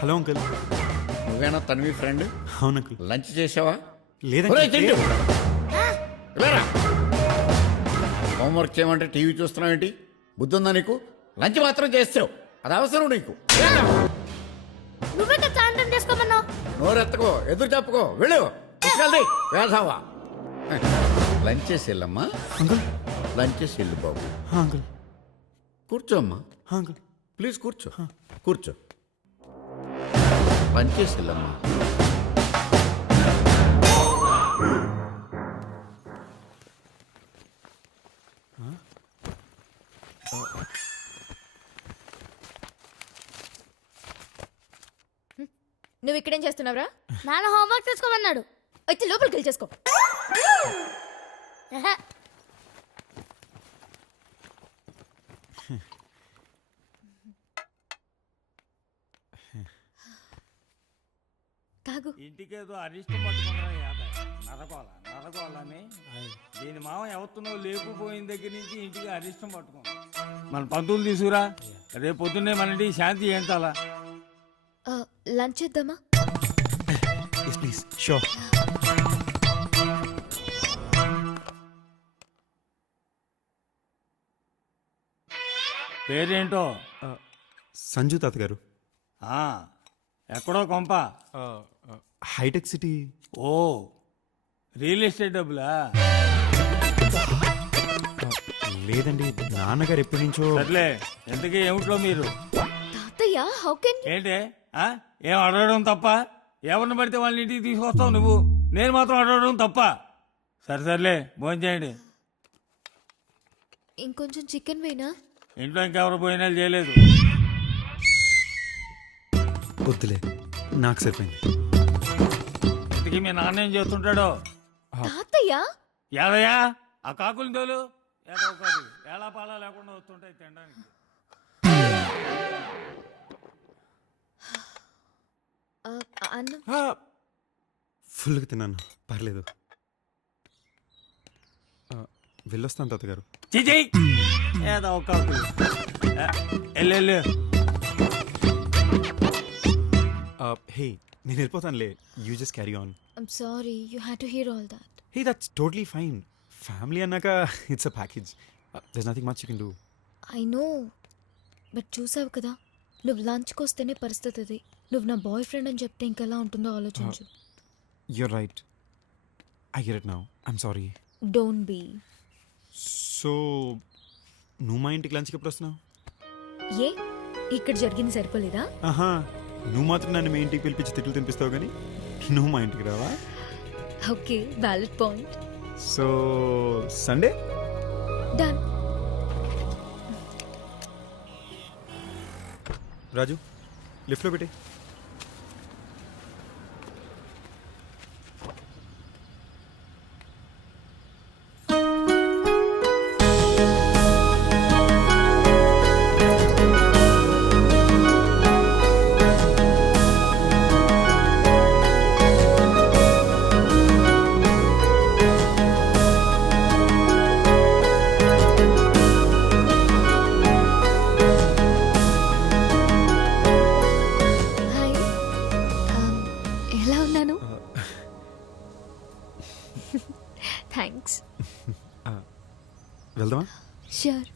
Hello uncle. నువ్వేనా Tanvi friend? అవును uncle. Lunch చేసావా? లేదండి. హోంవర్క్ చేయమంటే టీవీ చూస్తున్నావు ఏంటి? బుద్ధి ఉందా నీకు? లంచ్ మాత్రం చేస్తావు, అది అవసరం నీకు. నువ్వే కదా సాయంత్రం చేసుకోమన్నావు. నోరెత్తకో, ఎదురు చెప్పుకో, వెళ్ళు. తీసుకెళ్ళి వేసావా? లంచ్ చేసి వెళ్ళమ్మా. అంకుల్. లంచ్ చేసి వెళ్ళు బాబు. అంకుల్. కూర్చోమ్మా. అంకుల్ ప్లీజ్ కూర్చో. కూర్చో. లంచ్ చేసి వెళ్ళమ్మా. నువ్వు ఇక్కడేం చేస్తున్నావురా? నాన్న హోంవర్క్ చేసుకోమన్నాడు. అయితే లోపలికి వెళ్ళి చేసుకో. తాగు. ఇంటికేదో అరిష్టం పట్టుకున్నారా నరకోవాలని దీని మామ ఎవరినో లేపుపోయిన దగ్గర నుంచి ఇంటికి అరిష్టం పట్టుకున్నాం. మన పంతులు తీసుకురా, రేపు పొద్దున్నే మన ఇంటికి శాంతి ఏంటాలా. లంచ్ చేద్దామా? ప్లీజ్. షూర్. పేరేంటో? సంజు తాత గారు. ఎక్కడో కొంప. హైటెక్ సిటీ. ఓ, రియల్ ఎస్టేట్ డబ్బులా? లేదండి, నాన్నగారు ఎప్పటి నుంచో. సర్లే, ఎంతకీ ఏమిట్లో మీరు? తాతయ్య, హౌ కెన్ ఏంటే ఏం అడగడం తప్ప? ఎవరిని పడితే వాళ్ళ ఇంటికి తీసుకొస్తావు నువ్వు, నేను మాత్రం అడగడం తప్ప? సర్లే భోజనం చేయండి. ఇంకొంచెం చికెన్ వేనా? ఇంట్లో ఇంకెవరు భోజనాలు చేయలేదు. వద్దులే, నాకు సరిపోయింది. ఇంతకీ మీ నాన్న ఏం చేస్తుంటాడో? తాతయ్య, యాదయ్యా ఆ కాకులు తోలు. ఏదో ఒకటి ఎలా పాలా లేకుండా వస్తుంటాయి తినడానికి. అన్నం ఫుల్గా తిన్నాను, పర్లేదు. వెళ్ళొస్తాను తాతగారు. చిచి ఏదో ఒక కాకులు. వెళ్ళు. హే, నేను వెళ్ళిపోతానులే. You just carry on. I'm sorry you had to hear all that. Hey, that's totally fine. Family అన్నాక it's a package. There's nothing much you can do. I know, but చూసావు కదా, నువ్వు లంచ్కి వస్తేనే పరిస్థితి అది. నువ్వు నా బాయ్ ఫ్రెండ్ అని చెప్తే ఇంకెలా ఉంటుందో ఆలోచించు. You're right, I get it now. I'm sorry. Don't be. So నువ్వు మా ఇంటికి లంచ్కి ఎప్పుడు వస్తున్నావు? ఏ, ఇక్కడ జరిగింది సరిపోలేదా? ఆహా, నువ్వు మాత్రం నన్ను మీ ఇంటికి పిలిపించి తిట్లు తినిపిస్తావు కానీ నువ్వు మా ఇంటికి రావా? Okay, valid point. So Sunday done. Raju, లిఫ్ట్లో పెట్టి. హాయ్, ఎలా ఉన్నాను? థ్యాంక్స్. వెళ్దామా? షూర్.